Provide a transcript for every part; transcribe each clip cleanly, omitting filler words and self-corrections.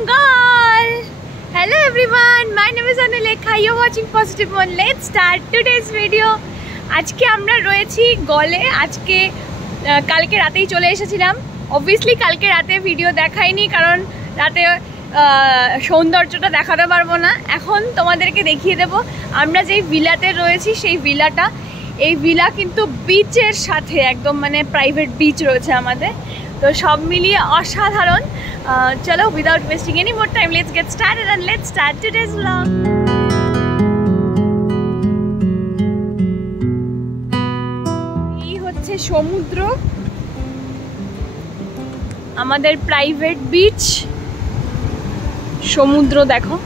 Mangal! Hello everyone, my name is Anulekha. You're watching Positive One. Let's start today's video. আজকে আমরা রয়েছি গলে। আজকে কালকে রাতেই চলে এসেছিলাম। অবভিয়াসলি কালকে রাতে ভিডিও দেখাইনি, কারণ রাতে সৌন্দর্যটা দেখাতে পারবো না। এখন তোমাদেরকে দেখিয়ে দেব আমরা যেই ভিলাতে রয়েছি সেই ভিলাটা। এই ভিলা কিন্তু বিচের সাথে একদম মানে প্রাইভেট বিচ রয়েছে আমাদের, তো সব মিলিয়ে অসাধারণ। চলো, without wasting any more time, let's get started and let's start today's blog. এই হচ্ছে সমুদ্র, আমাদের প্রাইভেট বিচ। সমুদ্র দেখো,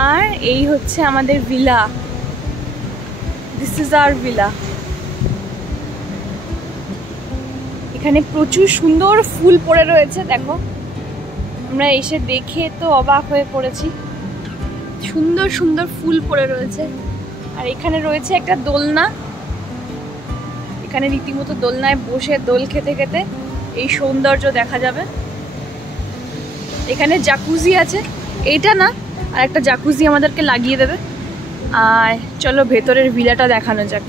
আর এই হচ্ছে আমাদের villa. This is our villa. এখানে প্রচুর সুন্দর ফুল পড়ে রয়েছে, দেখো। আমরা এসে দেখে তো অবাক হয়ে পড়েছি, সুন্দর সুন্দর ফুল পড়ে রয়েছে। আর এখানে রয়েছে একটা দোলনা। এখানে রীতিমতো দোলনায় বসে দোল খেতে খেতে এই সৌন্দর্য দেখা যাবে। এখানে জাকুজি আছে, এইটা না, আর একটা জাকুজি আমাদেরকে লাগিয়ে দেবে। আর চলো ভেতরের ভিলাটা দেখানো যাক।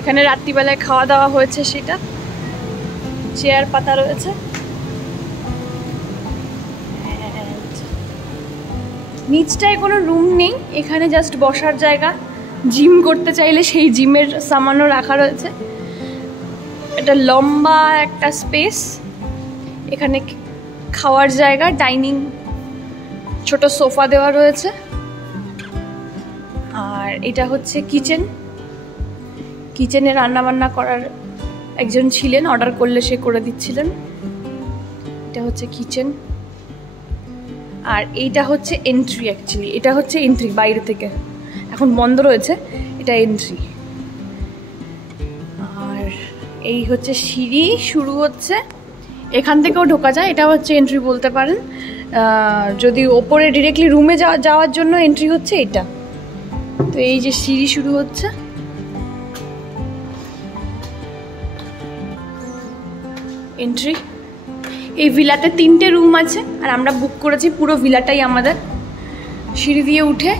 এখানে রাত্রিবেলায় খাওয়া দাওয়া হয়েছে, সেটা চেয়ার পাতা রয়েছে। নিচটায় কোনো রুম নেই, এখানে জাস্ট বসার জায়গা। জিম করতে চাইলে সেই জিমের সামানও রাখা রয়েছে। এটা লম্বা একটা স্পেস, এখানে খাওয়ার জায়গা, ডাইনিং, ছোট সোফা দেওয়া রয়েছে। আর এটা হচ্ছে কিচেন। কিচেনে রান্নাবান্না করার একজন ছিলেন, অর্ডার করলে সে করে দিচ্ছিলেন। এটা হচ্ছে কিচেন। আর এইটা হচ্ছে এন্ট্রি। অ্যাকচুয়ালি এটা হচ্ছে এন্ট্রি বাইরে থেকে, এখন বন্ধ রয়েছে, এটা এন্ট্রি। আর এই হচ্ছে সিঁড়ি শুরু হচ্ছে, এখান থেকেও ঢোকা যায়, এটা হচ্ছে এন্ট্রি বলতে পারেন। যদি ওপরে ডিরেক্টলি রুমে যাওয়ার জন্য এন্ট্রি হচ্ছে এটা। তো এই যে সিঁড়ি শুরু হচ্ছে, এন্ট্রি। এই ভিলাতে 3টে রুম আছে, আর আমরা বুক করেছি পুরো ভিলাটাই আমাদের। সিঁড়ি দিয়ে উঠে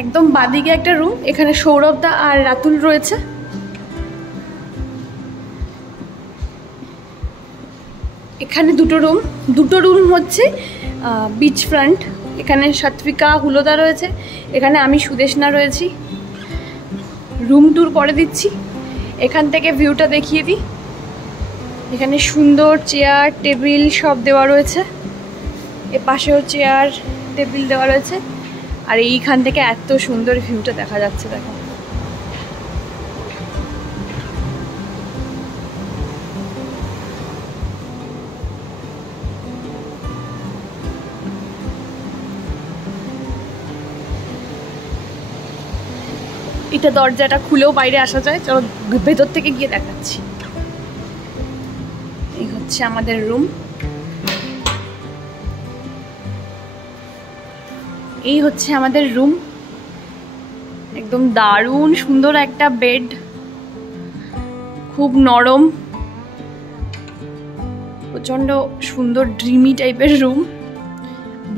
একদম বাদিকে একটা রুম, এখানে সৌরভদা আর রাতুল রয়েছে। এখানে দুটো রুম হচ্ছে বিচ ফ্রন্ট। এখানে সাত্বিকা, হুলোদা রয়েছে, এখানে আমি সুদেশনা রয়েছি। রুম ট্যুর করে দিচ্ছি, এখান থেকে ভিউটা দেখিয়ে দিই। এখানে সুন্দর চেয়ার টেবিল সব দেওয়া রয়েছে, এ পাশেও চেয়ার টেবিল দেওয়া রয়েছে। আর এইখান থেকে এত সুন্দর ভিউটা দেখা যাচ্ছে, দেখো। এটা দরজাটা খুলেও বাইরে আসা যায়, চলো ভেতর থেকে গিয়ে দেখাচ্ছি। এই হচ্ছে আমাদের রুম, এই হচ্ছে আমাদের রুম। একদম দারুণ সুন্দর একটা বেড, খুব নরম, প্রচন্ড সুন্দর ড্রিমি টাইপের রুম।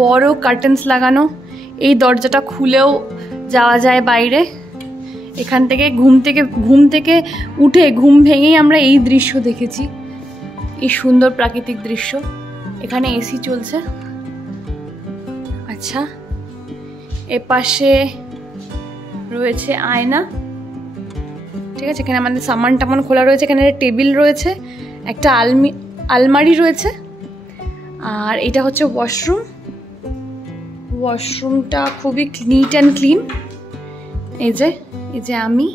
বড় কার্টেন্স লাগানো, এই দরজাটা খুলেও যাওয়া যায় বাইরে। এখান থেকে ঘুম থেকে উঠে ঘুম ভেঙেই আমরা এই দৃশ্য দেখেছি, এই সুন্দর প্রাকৃতিক দৃশ্য। এখানে এসি চলছে। আচ্ছা, এপাশে রয়েছে আয়না, ঠিক আছে। এখানে আমাদের সামান টামান খোলা রয়েছে। এখানে টেবিল রয়েছে, একটা আলমারি রয়েছে। আর এটা হচ্ছে ওয়াশরুম। ওয়াশরুমটা খুবই নিট অ্যান্ড ক্লিন। এই যে আমি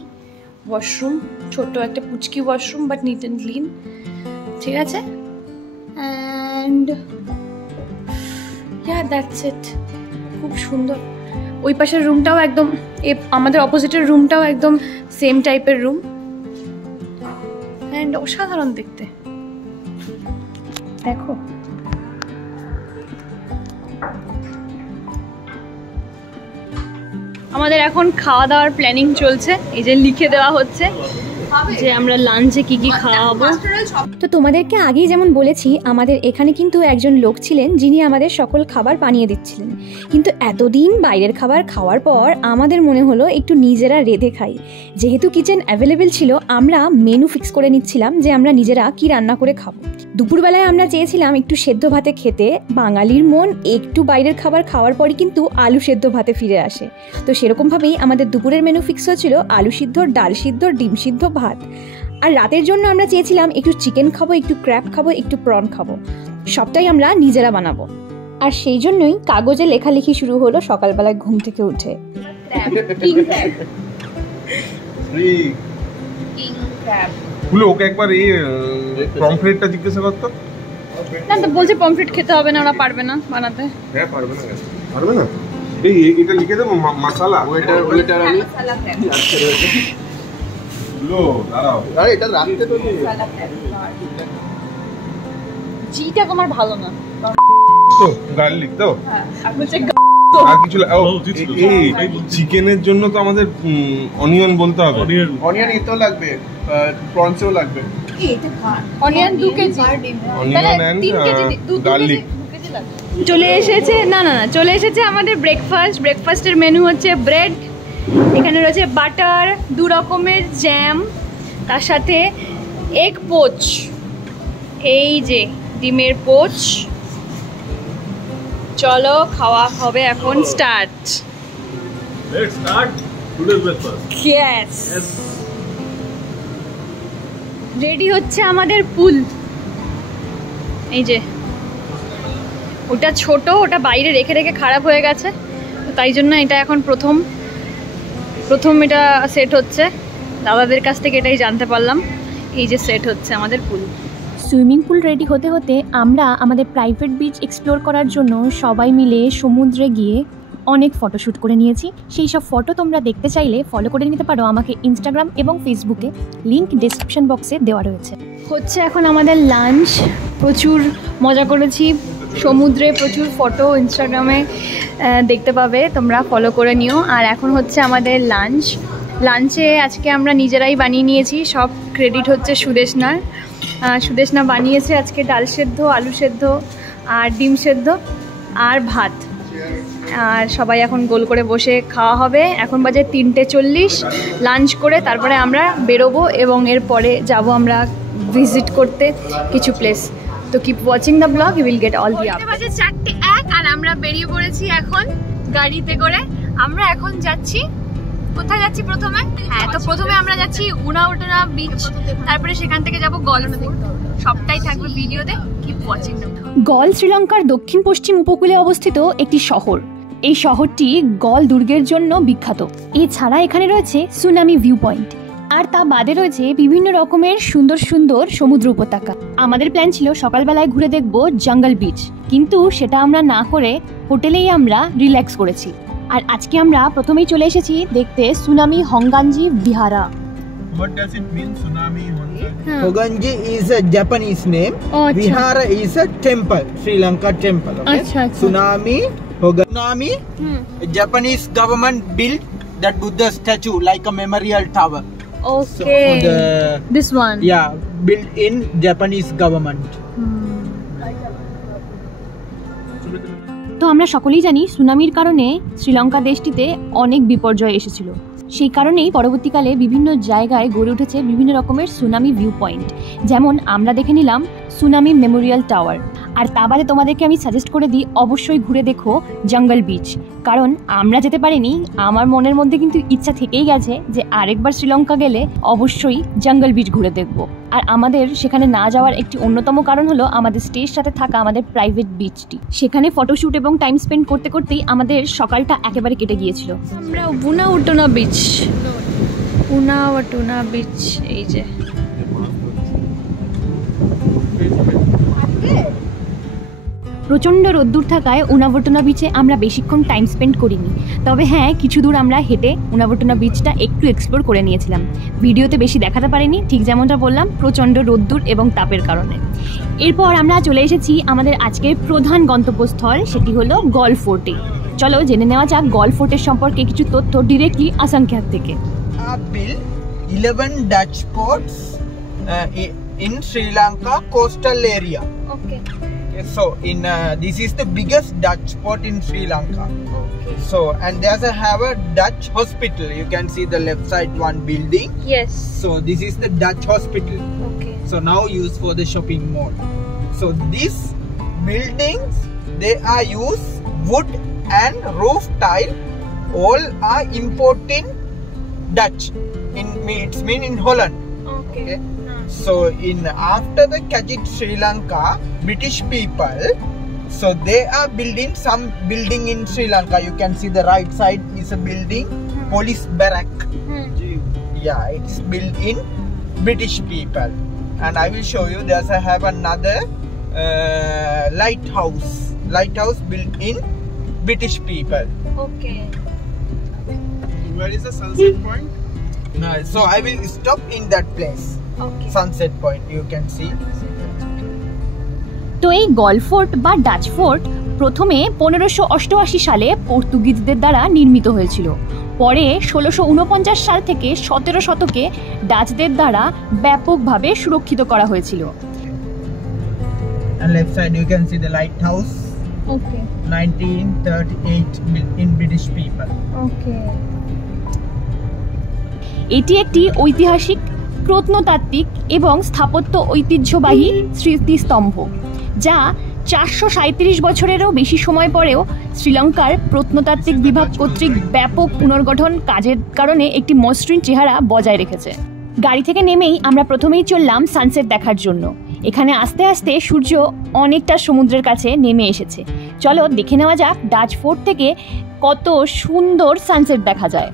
ওয়াশরুম, ছোট একটা পুচকি washroom, but neat and clean, ঠিক আছে। And yeah, that's it. খুব সুন্দর। ওই পাশের রুমটাও একদম, আমাদের অপোজিটের রুমটাও একদম সেম টাইপের রুম। অ্যান্ড অসাধারণ দেখতে, দেখো। আমাদের এখন খাওয়া দাওয়ার প্ল্যানিং চলছে, এই যে লিখে দেওয়া হচ্ছে। যে আমরা লাঞ্চে কি কি খাওয়াবো। তো তোমাদেরকে আগেই যেমন বলেছি, আমাদের এখানে কিন্তু একজন লোক ছিলেন যিনি আমাদের সকল খাবার বানিয়ে দিচ্ছিলেন। কিন্তু এতদিন বাইরের খাবার খাওয়ার পর আমাদের মনে হলো একটু নিজেরা রেঁধে খাই। যেহেতু কিচেন অ্যাভেলেবেল ছিল, আমরা মেনু ফিক্স করে নিচ্ছিলাম যে আমরা নিজেরা কি রান্না করে খাবো। দুপুরবেলায় আমরা চেয়েছিলাম একটু সেদ্ধ ভাতে খেতে। বাঙালির মন একটু বাইরের খাবার খাওয়ার পরই কিন্তু আলু সেদ্ধ ভাতে ফিরে আসে। তো সেরকমভাবেই আমাদের দুপুরের মেনু ফিক্স হয়েছিল আলু সিদ্ধ, ডাল সিদ্ধ, ডিম সিদ্ধ, ভাত। আর রাতের জন্য আমরা চেয়েছিলাম একটু চিকেন খাবো, একটু ক্র্যাব খাবো, একটু প্রন খাবো। সবটাই আমরা নিজেরা বানাবো। আর সেই জন্যই কাগজে লেখালেখি শুরু হলো সকালবেলায় ঘুম থেকে উঠে। ওকে একবার এই পমফ্রেটটা জিজ্ঞাসা করতো। না তো বলছে পমফ্রেট খেতে হবে না, ওরা পারবে না বানাতে। হ্যাঁ পারবে না, পারবে না। এই এটা লিখে দেবো মশলা, ওইটা আমি লো দাঁড়াও, আরে এটা রাখতে তো জিটা আমার ভালো না তো গার্লিক তো আর হচ্ছে আর কিছু এই চিকেনের জন্য তো আমাদের অনিয়ন বলতে হবে। অনিয়ন এতো লাগবে, প্রনসও লাগবে। Onion 2 KG, onion and garlic চলে এসেছে। না না না, চলে এসেছে আমাদের ব্রেকফাস্টের মেনু হচ্ছে ব্রেড, এখানে রয়েছে বাটার, 2 রকমের জ্যাম, তার সাথে এগ পোচ, এই যে ডিমের পোচ। চলো খাওয়া হবে এখন, start. Let's start today's breakfast. Yes. Ready হচ্ছে আমাদের পুল। এই যে ওটা ছোট, ওটা বাইরে রেখে রেখে খারাপ হয়ে গেছে, তো তাই জন্য এটা এখন প্রথম এটা সেট হচ্ছে। দাদাদের কাছ থেকে এটাই জানতে পারলাম, এই যে সেট হচ্ছে আমাদের পুল। সুইমিং পুল রেডি হতে হতে আমরা আমাদের প্রাইভেট বিচ এক্সপ্লোর করার জন্য সবাই মিলে সমুদ্রে গিয়ে অনেক ফটোশ্যুট করে নিয়েছি। সেই সব ফটো তোমরা দেখতে চাইলে ফলো করে নিতে পারো আমাকে ইনস্টাগ্রাম এবং ফেসবুকে, লিংক ডেসক্রিপশন বক্সে দেওয়া রয়েছে। হচ্ছে এখন আমাদের লাঞ্চ। প্রচুর মজা করেছি সমুদ্রে, প্রচুর ফটো ইনস্টাগ্রামে দেখতে পাবে, তোমরা ফলো করে নিও। আর এখন হচ্ছে আমাদের লাঞ্চে আজকে আমরা নিজেরাই বানিয়ে নিয়েছি, সব ক্রেডিট হচ্ছে সুদেশনা বানিয়েছে আজকে ডাল সেদ্ধ, আলু সেদ্ধ আর ডিম সেদ্ধ আর ভাত। আর সবাই এখন গোল করে বসে খাওয়া হবে। এখন বাজে 3:40। লাঞ্চ করে তারপরে আমরা বেরোবো এবং এরপরে যাব আমরা ভিজিট করতে কিছু প্লেস। তো keep watching the blog, you will get all the update. বাজে 4:01 আর আমরা বেরিয়ে পড়েছি এখন গাড়িতে করে। আমরা এখন যাচ্ছি, কোথায় যাচ্ছি প্রথমে? হ্যাঁ, তো প্রথমে আমরা যাচ্ছি উনাওটনা বিচ, তারপরে সেখান থেকে যাব গলফ। সবটাই থাকবে ভিডিওতে, কিপ ওয়াচিং। গল শ্রীলঙ্কার দক্ষিণ পশ্চিম উপকূলে অবস্থিত একটি শহর। এই শহরটি গল দুর্গের জন্য বিখ্যাত। এছাড়া এখানে রয়েছে সুনামি ভিউ পয়েন্ট, আর তা বাদে রয়েছে বিভিন্ন রকমের সুন্দর সুন্দর সমুদ্র উপত্যকা। আমাদের প্ল্যান ছিল সকালবেলায় ঘুরে দেখব জঙ্গল বিচ, কিন্তু সেটা আমরা না করে হোটেলেই আমরা রিল্যাক্স করেছি। আর আজকে আমরা প্রথমেই চলে এসেছি দেখতে tsunami হংগাঞ্জি বিহারা। What does it mean, Tsunami Honganji? Honganji is a Japanese name. Oh, Vihara is a temple, Sri Lanka temple. Okay? Tsunami, Honganji. Japanese government built that Buddha statue like a memorial tower. Okay. So this one. Yeah, built in Japanese government. তো আমরা সকলেই জানি সুনামির কারণে শ্রীলঙ্কা দেশটিতে অনেক বিপর্যয় এসেছিল। সেই কারণেই পরবর্তীকালে বিভিন্ন জায়গায় গড়ে উঠেছে বিভিন্ন রকমের সুনামি ভিউ পয়েন্ট। যেমন আমরা দেখে নিলাম সুনামি মেমোরিয়াল টাওয়ার। আর তা বাদে তোমাদেরকে আমি সাজেস্ট করে দিই, অবশ্যই ঘুরে দেখো জঙ্গল বিচ, কারণ আমরা যেতে পারিনি। আমার মনের মধ্যে কিন্তু ইচ্ছা থেকেই গেছে যে আরেকবার শ্রীলঙ্কা গেলে অবশ্যই জঙ্গল বিচ ঘুরে দেখব। আর আমাদের সেখানে না যাওয়ার একটি অন্যতম কারণ হলো আমাদের স্টের সাথে থাকা আমাদের প্রাইভেট বিচটি। সেখানে ফটোশ্যুট এবং টাইম স্পেন্ড করতে করতেই আমাদের সকালটা একেবারে কেটে গিয়েছিল। আমরা উনাওটনা বিচ, এই যে প্রচণ্ড রোদ্দুর থাকায় উনাওটনা বিচে আমরা বেশিক্ষণ টাইম স্পেন্ড করিনি। তবে হ্যাঁ, কিছু দূর আমরা হেঁটে উনাওটনা বিচটা একটু এক্সপ্লোর করে নিয়েছিলাম। ভিডিওতে বেশি দেখাতে পারিনি, ঠিক যেমনটা বললাম, প্রচণ্ড রোদ্দুর এবং তাপের কারণে। এরপর আমরা চলে এসেছি আমাদের আজকের প্রধান গন্তব্যস্থল, সেটি হলো গল ফোর্টে। চলো জেনে নেওয়া যাক গল ফোর্টের সম্পর্কে কিছু তথ্য ডিরেক্টলি আসানসোল থেকে। Built 11 Dutch ports in Sri Lanka coastal area. Okay. So this is the biggest Dutch port in Sri Lanka. Okay. So and there's have a Dutch hospital. You can see the left side one building. Yes. So this is the Dutch hospital. Okay. So now used for the shopping mall. So these buildings, they are used wood and roof tile. All are imported Dutch. It's mean in Holland. Okay. So after the Kajit Sri Lanka, British people, so they are building some building in Sri Lanka. You can see the right side is a building, police barrack. Yeah, it's built in British people. And I will show you. There's have another lighthouse. Lighthouse built in British people. Okay. Where is the sunset point? So I will stop in that place. Okay. Sunset point, you can see. তো এই গলফোর্ট বা Dutch fort প্রথমে 1588 সালে পর্তুগিজদের দ্বারা নির্মিত হয়েছিল। পরে 1649 সাল থেকে 17 শতকে ডাচদের দ্বারা ব্যাপকভাবে সুরক্ষিত করা হয়েছিল। And left side you can see the lighthouse. Okay. 1938 in British people. Okay. এটি একটি ঐতিহাসিক, প্রত্নতাত্ত্বিক এবং স্থাপত্য ঐতিহ্যবাহী স্মৃতিস্তম্ভ, যা 437 বছরেরও বেশি সময় পরেও শ্রীলঙ্কার প্রত্নতাত্ত্বিক বিভাগ কর্তৃক ব্যাপক পুনর্গঠন কাজের কারণে একটি মসৃণ চেহারা বজায় রেখেছে। গাড়ি থেকে নেমেই আমরা প্রথমেই চললাম সানসেট দেখার জন্য। এখানে আস্তে আস্তে সূর্য অনেকটা সমুদ্রের কাছে নেমে এসেছে। চলো দেখে নেওয়া যাক ডাচ ফোর্ট থেকে কত সুন্দর সানসেট দেখা যায়।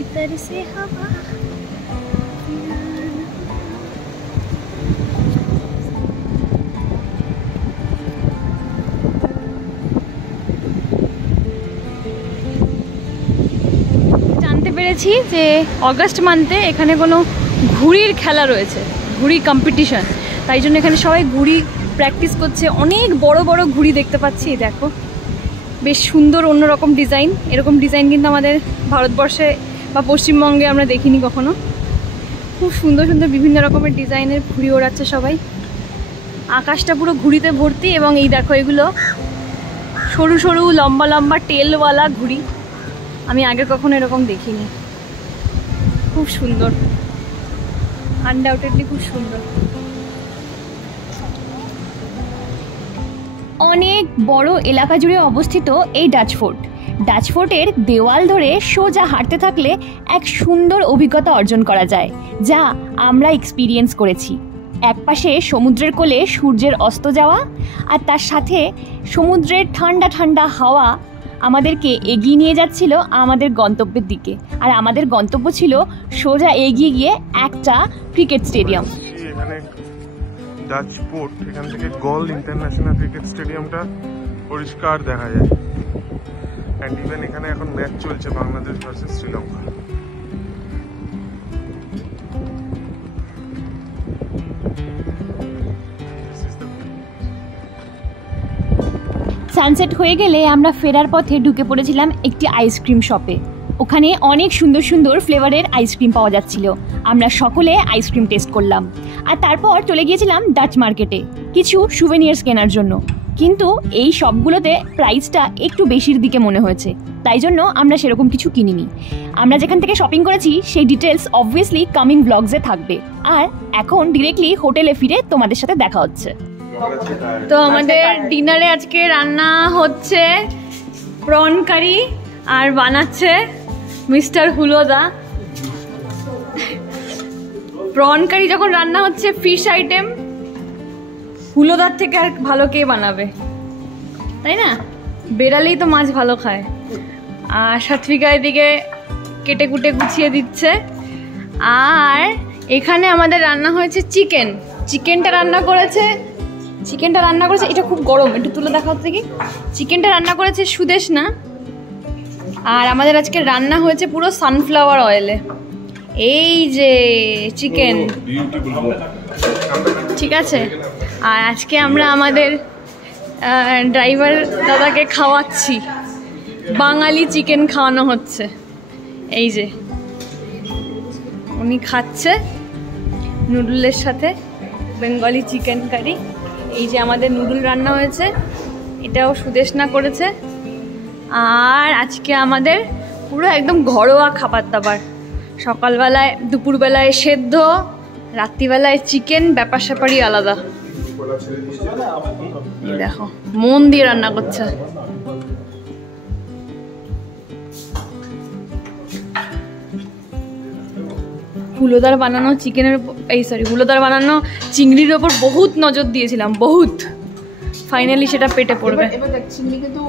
इधर से हवा জানতে পেরেছি যে অগাস্ট মান্থে এখানে কোনো ঘুড়ির খেলা রয়েছে, ঘুড়ি কম্পিটিশন। তাই জন্য এখানে সবাই ঘুড়ি প্র্যাকটিস করছে। অনেক বড় বড় ঘুড়ি দেখতে পাচ্ছি, দেখো বেশ সুন্দর অন্যরকম ডিজাইন। এরকম ডিজাইন কিন্তু আমাদের ভারতবর্ষে বা পশ্চিমবঙ্গে আমরা দেখিনি কখনো। খুব সুন্দর সুন্দর বিভিন্ন রকমের ডিজাইনের ঘুড়ি ওড়াচ্ছে সবাই। আকাশটা পুরো ঘুড়িতে ভর্তি এবং এই দেখো এগুলো সরু সরু লম্বা লম্বা টেলওয়ালা ঘুড়ি। আমি আগে কখনো এরকম দেখিনি। খুব সুন্দর, আনডাউটেডলি খুব সুন্দর। অনেক বড় এলাকা জুড়ে অবস্থিত এই ডাচ ফোর্ট। ডাচ ফোর্টের দেওয়াল ধরে সোজা হাঁটতে থাকলে এক সুন্দর অভিজ্ঞতা অর্জন করা যায়, যা আমরা এক্সপিরিয়েন্স করেছি। একপাশে সমুদ্রের কোলে সূর্যের অস্ত যাওয়া, আর তার সাথে সমুদ্রের ঠান্ডা ঠান্ডা হাওয়া আমাদেরকে এগিয়ে নিয়ে যাচ্ছিল আমাদের গন্তব্যের দিকে। আর আমাদের গন্তব্য ছিল সোজা এগিয়ে গিয়ে একটা ক্রিকেট স্টেডিয়াম। এখানে ডাচ পোর্ট, এখান থেকে গল ইন্টারন্যাশনাল ক্রিকেট স্টেডিয়ামটা পরিষ্কার দেখা যায়। অ্যান্ড ইভেন এখানে এখন ম্যাচ চলছে বাংলাদেশ ভার্সেস শ্রীলঙ্কা। সানসেট হয়ে গেলে আমরা ফেরার পথে ঢুকে পড়েছিলাম একটি আইসক্রিম শপে। ওখানে অনেক সুন্দর সুন্দর ফ্লেভারের আইসক্রিম পাওয়া যাচ্ছিল। আমরা সকলে আইসক্রিম টেস্ট করলাম, আর তারপর চলে গিয়েছিলাম ডাচ মার্কেটে কিছু সুভেনিয়ার্স কেনার জন্য। কিন্তু এই সবগুলোতে প্রাইসটা একটু বেশির দিকে মনে হয়েছে, তাই জন্য আমরা সেরকম কিছু কিনিনি। আমরা যেখান থেকে শপিং করেছি সেই ডিটেলস অবভিয়াসলি কামিং ব্লগসে থাকবে। আর এখন ডিরেক্টলি হোটেলে ফিরে তোমাদের সাথে দেখা হচ্ছে। তো আমাদের ডিনারে আজকে রান্না হচ্ছে প্রন কারি, আর বানাচ্ছে মিস্টার হুলোদা। প্রন কারি যখন রান্না হচ্ছে ফিশ আইটেম, হুলোদার থেকে আর ভালো কে বানাবে, তাই না? বেড়ালেই তো মাছ ভালো খায়। আর সাত্বিকা এদিকে কেটে কুটে গুছিয়ে দিচ্ছে। আর এখানে আমাদের রান্না হয়েছে চিকেন। চিকেনটা রান্না করেছে এটা খুব গরম, একটু তুলে দেখাও দেখি। চিকেনটা রান্না করেছে সুদেশনা। আর আমাদের আজকে রান্না হয়েছে পুরো সানফ্লাওয়ার অয়েলে। এই যে চিকেন, ঠিক আছে। আর আজকে আমরা আমাদের ড্রাইভার দাদাকে খাওয়াচ্ছি, বাঙালি চিকেন খাওয়ানো হচ্ছে। এই যে উনি খাচ্ছে নুডলের সাথে বেঙ্গলি চিকেন কারি। এই যে আমাদের নুডল রান্না হয়েছে, এটাও সুদেশনা করেছে। আর আজকে আমাদের পুরো একদম ঘরোয়া খাবার দাবার। সকালবেলায়, দুপুরবেলায় সেদ্ধ, রাত্রিবেলায় চিকেন, ব্যাপার স্যাপারই আলাদা। এই দেখো মন দিয়ে রান্না করছে। হুলোদার বানানো চিকেনের হুলোদার বানানো চিংড়ির ওপর বহুত নজর দিয়েছিলাম, বহুত। ফাইনালি সেটা পেটে পড়বে। এবার দেখ চিংড়ি কিন্তু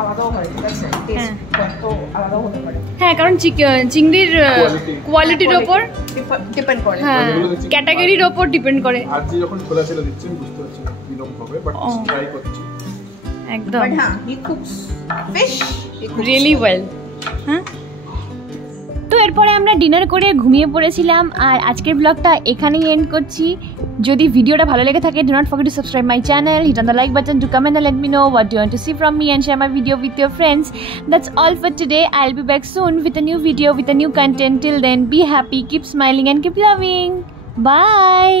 আলাদাও হয়, ঠিক আছে, টেস্ট তো আলাদাও হতে পারে। হ্যাঁ, কারণ চিংড়ির কোয়ালিটির ওপর ডিপেন্ড করে, হ্যাঁ, ক্যাটাগরির ওপর ডিপেন্ড করে। আর যখন খোলা ছিল দিচ্ছেন বুঝতে পারছি না বিলম্ব হবে, বাট ট্রাই করছি একদম। বাট হ্যাঁ, হি কুকস ফিশ রিয়েলি ওয়েল। হ্যাঁ, তো এরপরে আমরা ডিনার করে ঘুমিয়ে পড়েছিলাম। আর আজকের ব্লগটা এখানেই এন্ড করছি। যদি ভিডিওটা ভালো লেগে থাকে, do not forget to subscribe my channel, hit on the like button, to comment and let me know what you want to see from me and share my video with your friends. That's all for today. I'll be back soon with a new video, with a new content. Till then, be happy, keep smiling and keep loving. Bye.